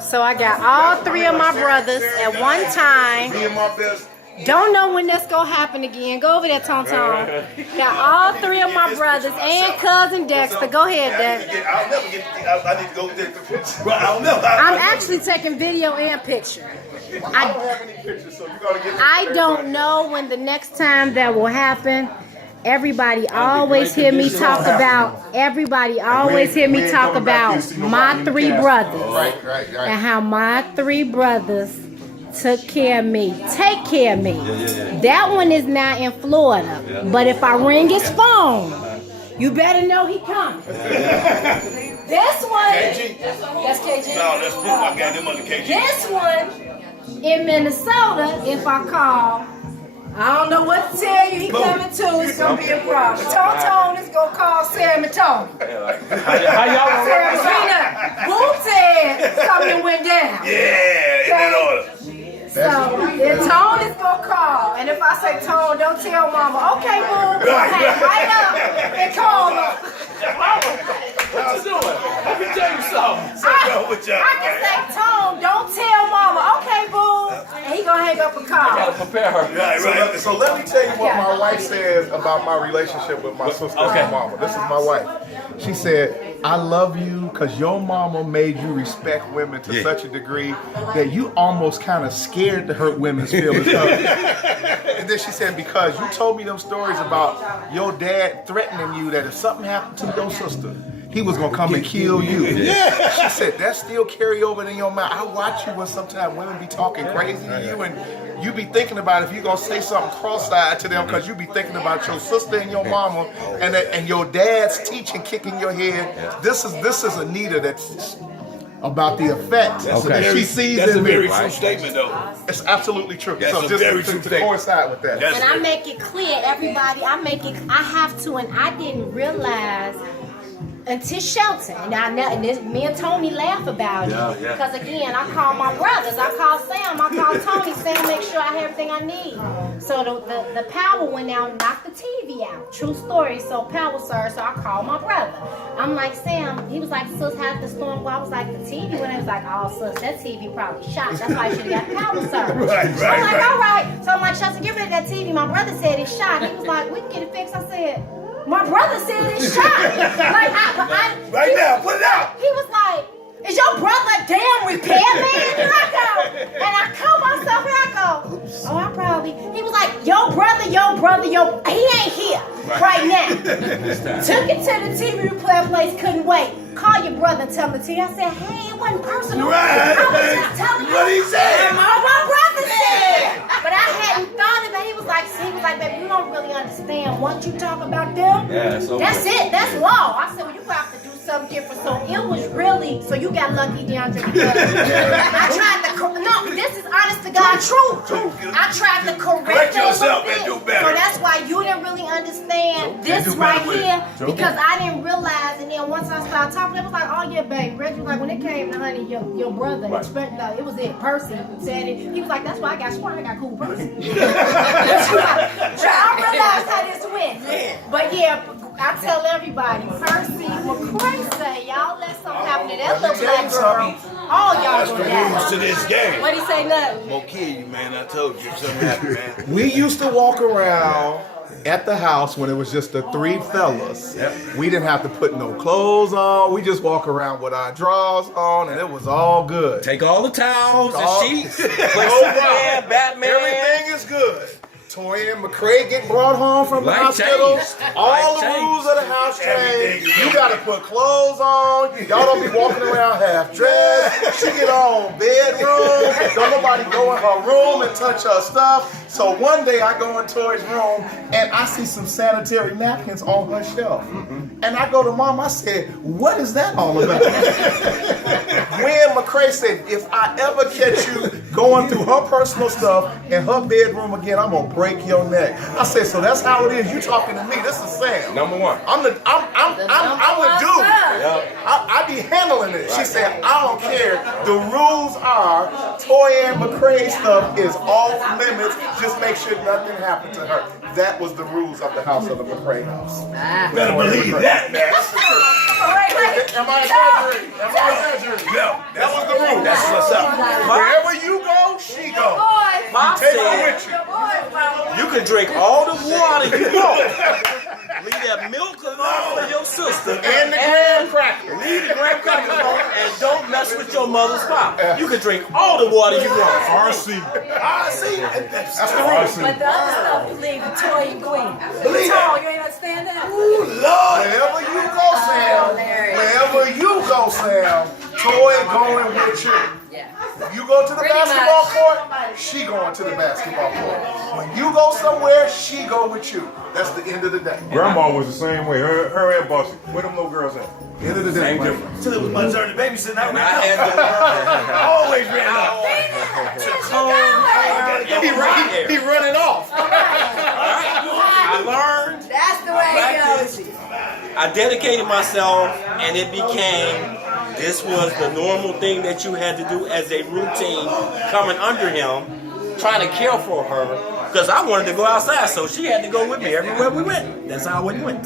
So I got all three of my brothers at one time. Don't know when that's gonna happen again. Go over there, Tom Tom. Got all three of my brothers and cousin Dexter. Go ahead, Dex. I'll never get. I need to go take the picture. I'll never. I'm actually taking video and picture. I don't have any pictures, so you gotta get. I don't know when the next time that will happen. Everybody always hear me talk about. Everybody always hear me talk about my three brothers and how my three brothers took care of me, take care of me. That one is now in Florida. But if I ring his phone, you better know he coming. This one, KG. that's KG. No, that's proof. I got them on the KG. This one in Minnesota, if I call, I don't know what to tell you. He coming too. It's gonna be a problem. Tone is gonna call Sam and Tony. How y'all Sarah Boom said something went down. Yeah, in that order. So if Tone is gonna call, and if I say Tone, don't tell Mama. Okay, boo. Hang right up and call her. What you doing? Let me tell you something. I can say Tone, don't tell Mama. Okay, boo. And he gonna hang up and call. I gotta prepare her. Right. So let me tell you what my wife says about my relationship with my sister and mama. This is my wife. She said, I love you because your mama made you respect women to such a degree that you almost kind of scared to hurt women's feelings. And then she said, because you told me them stories about your dad threatening you that if something happened to your sister, he was gonna come and kill you. Yeah. She said that still carry over in your mind. I watch you when sometimes women be talking crazy to you, and you be thinking about if you gonna say something cross-eyed to them because you be thinking about your sister and your mama, and your dad's teaching, kicking your head. This is Anita that's about the effect that she sees That's in a me. very true statement, though. It's absolutely true. That's so a just very to true statement. coincide with that. And I make it clear, everybody, I have to, and I didn't realize until Shelton. And me and Tony laugh about it. Because again, I call my brothers, I call Sam, I call Tony, Sam make sure I have everything I need. So the power went out and knocked the TV out. True story. So power surged, so I called my brother. I'm like, Sam, he was like, sis, how did the storm go? I was like, the TV went out. He was like, oh, sis, that TV probably shot. That's why you should have got power surge. I'm like, all right. So I'm like, Shelton, get rid of that TV. My brother said it shot. He was like, we can get it fixed. I said, my brother said it's shot. Like, Right now, put it out. He was like, is your brother a damn repairman? Here I go. And I call myself, here I go. Oh, I probably. He was like, your brother, he ain't here right now. Took it to the TV repair place, couldn't wait. Call your brother and tell him the TV. I said, hey, it wasn't personal. Right. I was just telling you what he said. My brother said. But I hadn't thought of it. He was like, baby, you don't really understand. Once you talk about them, that's it. That's law. I said, well, you have to do something different. So it was really, so you got lucky, DeAndre, because I tried to, no, this is honest to God truth. I tried to correct yourself a little and do bit. better. So that's why you didn't really understand this right here, because I didn't realize, and then once I started talking, it was like, oh yeah, baby. Reggie was like, when it came to honey, your brother, it was it, Percy said it. He was like, that's why I got smart, I got cool Percy. I realized how this went. But yeah, I tell everybody, Percy, Mccrays say, y'all let something happen to that little black girl. All y'all go down. To this game. What'd he say, nothing? Won't kill you, man. I told you something happened, man. We used to walk around at the house when it was just the three fellas. We didn't have to put no clothes on. We just walk around with our drawers on, and it was all good. Take all the towels and sheets. No Superman, Batman. Everything is good. Toy and Mccrays get brought home from the hospital. All the rules of the house change. You gotta put clothes on. Y'all don't be walking around half dressed. She get her own bedroom. Don't nobody go in her room and touch her stuff. So one day I go in Toy's room and I see some sanitary napkins on her shelf. And I go to Mom, I said, what is that all about? When Mccrays said, if I ever catch you going through her personal stuff in her bedroom again, I'm gonna break your neck. I said, so that's how it is. You talking to me? This is Sam. Number one. I'm the dude. I be handling it. She said, I don't care. The rules are Toy and Mccrays stuff is off limits. Just make sure nothing happened to her. that was the rules of the house of the Mccray house. Better believe that, man. Am I exaggerating? No, that was the rule. That's what's up. Wherever you go, she go. Mom Take her said with you. you can drink all the water you want. Leave that milk alone for your sister. And the graham cracker. Leave the graham crackers alone and don't mess with your mother's pop. You can drink all the water you want. RC. That's the That's rule. But the other stuff you leave Victoria and Queen. Believe Tall, that. you ain't understand that? Ooh, Lord. Wherever you go, Sam. Wherever you go, Sam. Toy going with you. Yeah. If you go to the Pretty basketball much. court, she going to the basketball court. When you go somewhere, she go with you. That's the end of the day. Grandma was the same way. Her and Bossy. Where them little girls at? End of the day. Same difference. Till it was my turn to babysit. I And ran I up. had to Always ran up. He running off. I learned, That's the way it goes. I dedicated myself, and it became, this was the normal thing that you had to do as a routine coming under him, trying to care for her, because I wanted to go outside, so she had to go with me everywhere we went. That's how it went.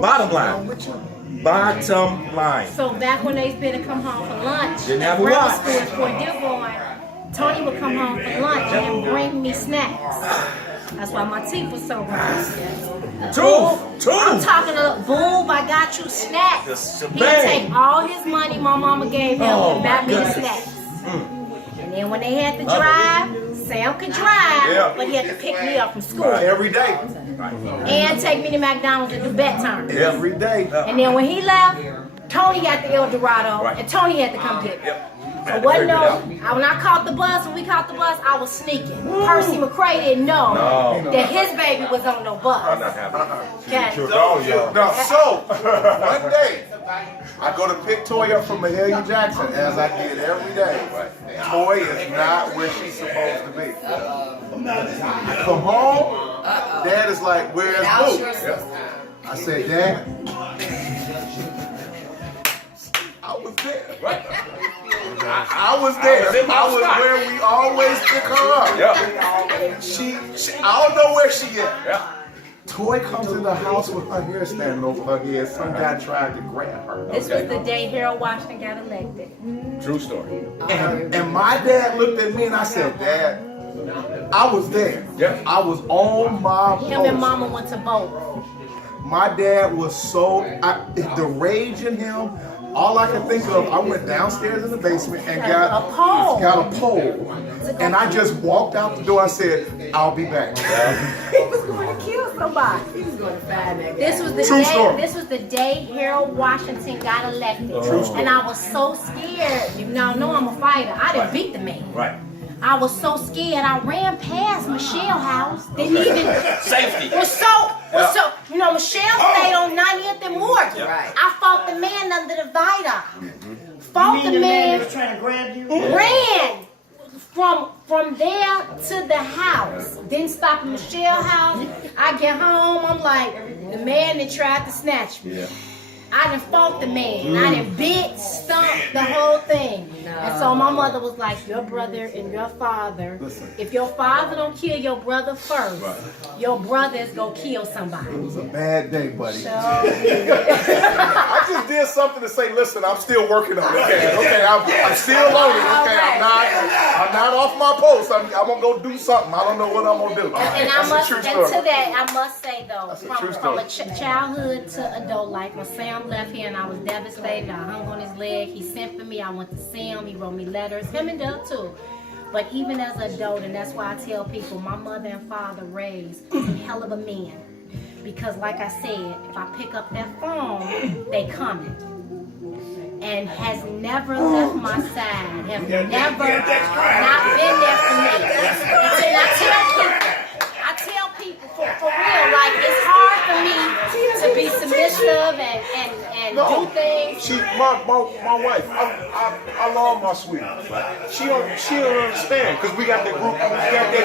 Bottom line. Bottom line. So back when they used to come home for lunch, Didn't have a grammar lunch. school in Fort Dearborn, Tony would come home for lunch and bring me snacks. That's why my teeth was so rough. Two. I'm talking to Boob, I got you snacks. Yes, He'd bang. take all his money my mama gave him Oh, and buy my me the goodness. snacks. And then when they had to drive, Sam could drive, but he had to pick me up from school Every day. and take me to McDonald's to do bedtime. Every day. And then when he left, Tony got the El Dorado, and Tony had to come get me. So wasn't when I caught the bus, when we caught the bus, I was sneaking. Percy Mccray didn't know that his baby was on no bus. Okay. No, so one day I go to pick Toy up from Mahalia Jackson, as I did every day. Toy is not where she's supposed to be. I come home, Dad is like, "Where's How's Boo?" your sister? I said, "Dad." I was there. I was there. I was where we always pick her up. Yeah. She I don't know where she at. Yeah. Toy comes in the house with her hair standing over her head. Some guy tried to grab her. This was the day Harold Washington got elected. True story. And my dad looked at me and I said, "Dad, I was there. Yeah. I was on my Him and post." Mama went to vote. My dad was the rage in him. All I could think of, I went downstairs in the basement and got a pole. And I just walked out the door. I said, "I'll be back." He was going to kill somebody. He was going to find that guy. This was the True day. story. This was the day Harold Washington got elected. And I was so scared. You know I'm a fighter. I didn't beat the man. Right. I was so scared. I ran past Michelle's house. Didn't even. Safety. Was so. You know, Michelle stayed on 90th and Morgan. Right. I fought the man under the viaduct. Fought the man. was trying to grab you? Ran from there to the house. Didn't stop at Michelle's house. I get home, I'm like, the man that tried to snatch me. Yeah. I done fought the man. I done bit, stomped the whole thing. And so my mother was like, your brother and your father, if your father don't kill your brother first, your brother is gonna kill somebody. It was a bad day, buddy. So, I just did something to say, listen, I'm still working on it. Okay, I'm still on it. Okay, I'm not off my post. I'm gonna go do something. I don't know what I'm gonna do. and I That's must, a true and story. to that, I must say though, That's a from true a story. childhood to adult life, when Sam left here and I was devastated, I hung on his leg. He sent for me. I went to see him. He wrote me letters. Him and Doug too. But even as an adult, and that's why I tell people, my mother and father raised some hell of a men. Because like I said, if I pick up that phone, they coming. And has never left my side. Have never not been there for me. And I tell people for real, like it's hard for me to be submissive and do things. My wife, I love my sweetie. She don't understand because we got that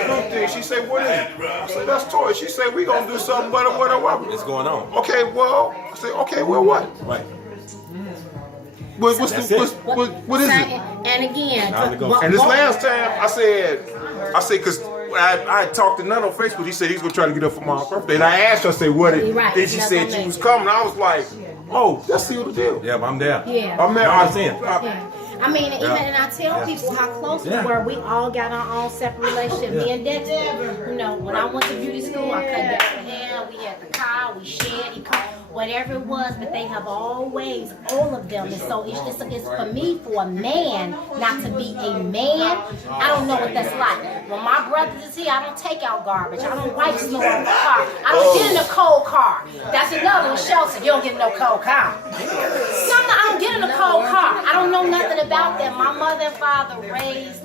group thing. She say, "What is it?" I said, "That's toy." She say, "We gonna do something, whatever." What's going on? Okay, well, I say, "Okay, well, what?" Right. What is So, it? and again, Time to go. And this last time, I said, cause I talked to Nut on Facebook. He said he's gonna try to get up for my birthday, and I asked her, I said, "What?" Right. Then she said she was coming. I was like, "Oh, that's seal the deal." Yeah, I'm there. Yeah. I'm there. I'm saying. Yeah. I mean, even and I tell people how close we were. We all got our own separate relationship. Me and Dexter, you know, when I went to beauty school, I cut Dexter hair. We had the car, we shared, he cut whatever it was. But they have always, all of them. And so it's for me, for a man not to be a man. I don't know what that's like. When my brothers is here, I don't take out garbage. I don't wipe snow on the car. I don't get in a cold car. That's another one. Shelter, you don't get in no cold car. I don't get in a cold car. I don't know nothing about that. My mother and father raised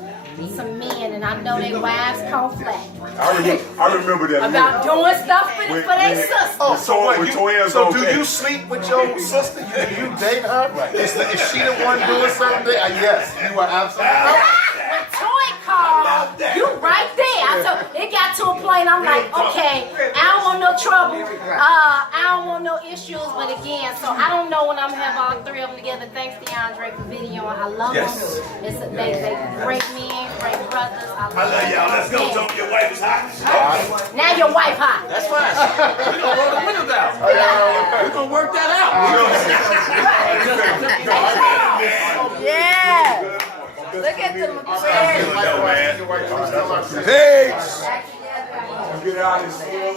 some men, and I know their wives come flat. I remember that. About doing stuff for their sister. Oh, so what? So do okay. you sleep with your sister? Do you date her? Is she the one doing something? Yes, you are absolutely. When Toy called, you right there. So it got to a point, I'm like, okay, I don't want no trouble. I don't want no issues. But again, so I don't know when I'm gonna have all three of them together. Thanks, DeAndre, for video. I love them. They great men, great brothers. I love y'all. Let's go. Tell me your wife is hot. Now your wife hot. That's fine. We're gonna roll the windows down. We're gonna work that out. Yeah. Look at the Mccrays. Peace. Get out of here.